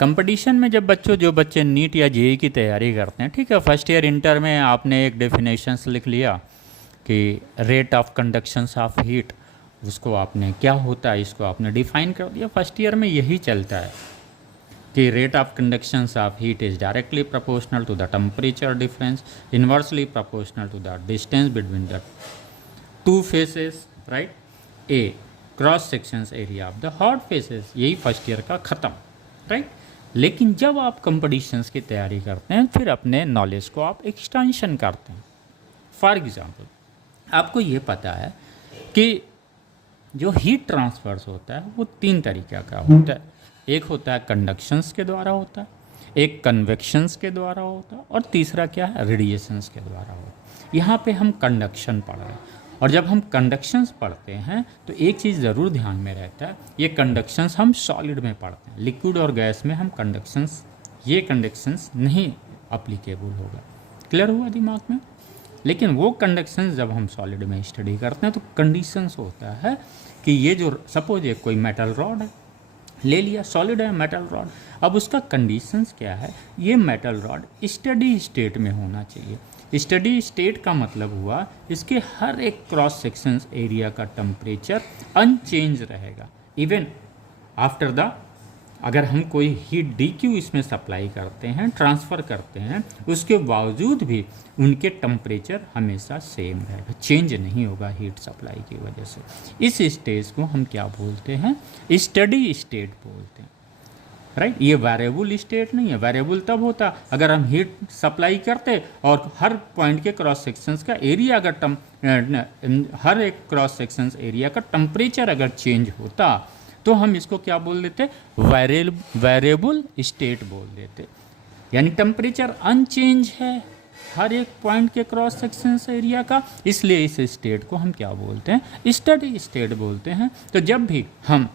Competition में जब जो बच्चे नीट या जेई की तैयारी करते हैं, ठीक है, फर्स्ट ईयर इंटर में आपने एक डेफिनेशंस लिख लिया कि rate of conductions of heat, उसको आपने क्या होता है इसको आपने डिफाइन कर दिया। फर्स्ट ईयर में यही चलता है कि rate of conductions of heat is directly proportional to the temperature difference, inversely proportional to the distance between the two faces, right. A cross sections area of the hot faces, यही first year का ख़त्म, right. लेकिन जब आप competitions की तैयारी करते हैं, फिर अपने नॉलेज को आप एक्सटेंशन करते हैं। फॉर एग्ज़ाम्पल, आपको ये पता है कि जो हीट ट्रांसफर्स होता है वो 3 तरीक़े का होता है। एक होता है कंडक्शंस के द्वारा होता है, एक कन्वेक्शंस के द्वारा होता है, और तीसरा क्या है, रेडिएशंस के द्वारा होता है। यहाँ पे हम कंडक्शन पढ़ रहे हैं, और जब हम कंडक्शंस पढ़ते हैं तो एक चीज़ ज़रूर ध्यान में रहता है, ये कंडक्शंस हम सॉलिड में पढ़ते हैं, लिक्विड और गैस में हम कंडक्शंस, ये कंडक्शंस नहीं अप्लीकेबल होगा। क्लियर हुआ दिमाग में? लेकिन वो कंडक्शंस जब हम सॉलिड में स्टडी करते हैं तो कंडीशंस होता है कि ये जो सपोज ये कोई मेटल रॉड है, ले लिया, सॉलिड है मेटल रॉड, अब उसका कंडीशंस क्या है, ये मेटल रॉड स्टडी स्टेट में होना चाहिए। स्टडी स्टेट का मतलब हुआ इसके हर एक क्रॉस सेक्शंस एरिया का टेम्परेचर अनचेंज रहेगा इवन आफ्टर द, अगर हम कोई हीट डी क्यू इसमें सप्लाई करते हैं, ट्रांसफ़र करते हैं, उसके बावजूद भी उनके टेम्परेचर हमेशा सेम रहेगा, चेंज नहीं होगा हीट सप्लाई की वजह से। इस स्टेज को हम क्या बोलते हैं, स्टडी स्टेट बोलते हैं, राइट। ये वेरिएबल स्टेट नहीं है। वेरिएबल तब होता अगर हम हीट सप्लाई करते और हर पॉइंट के क्रॉस सेक्शंस का एरिया अगर हर एक क्रॉस सेक्शंस एरिया का टेम्परेचर अगर चेंज होता तो हम इसको क्या बोल देते, वेरिएबल स्टेट बोल देते। यानी टेम्परेचर अनचेंज है हर एक पॉइंट के क्रॉस सेक्शंस एरिया का, इसलिए इस स्टेट को हम क्या बोलते हैं, स्टडी स्टेट बोलते हैं। तो जब भी हम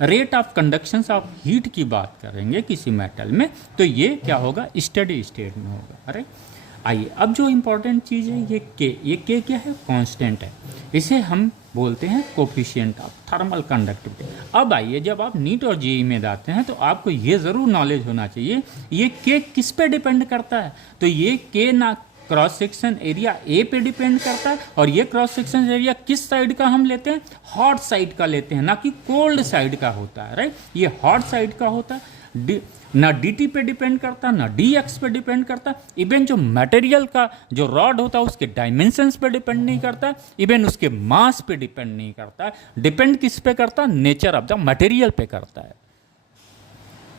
rate of conductions of heat की बात करेंगे किसी मेटल में, तो ये क्या होगा, स्टडी स्टेट में होगा। अरे आइए, अब जो इम्पोर्टेंट चीज़ है ये के क्या है, कांस्टेंट है, इसे हम बोलते हैं कोफिशिएंट ऑफ थर्मल कंडक्टिविटी। अब आइए, जब आप नीट और जेईई में जाते हैं तो आपको ये ज़रूर नॉलेज होना चाहिए ये के किस पे डिपेंड करता है। तो ये के ना क्रॉस सेक्शन एरिया ए पे डिपेंड करता है, और ये क्रॉस सेक्शन एरिया किस साइड का हम लेते हैं, हॉट साइड का लेते हैं, ना कि कोल्ड साइड का होता है, राइट। ये हॉट साइड का होता है, ना dt पे डिपेंड करता, ना dx पे डिपेंड करता, इवन जो मटेरियल का जो रॉड होता है उसके डायमेंशंस पे डिपेंड नहीं करता, इवन उसके मास पे डिपेंड नहीं करता। डिपेंड किस पे करता, नेचर ऑफ द मटेरियल पे करता है।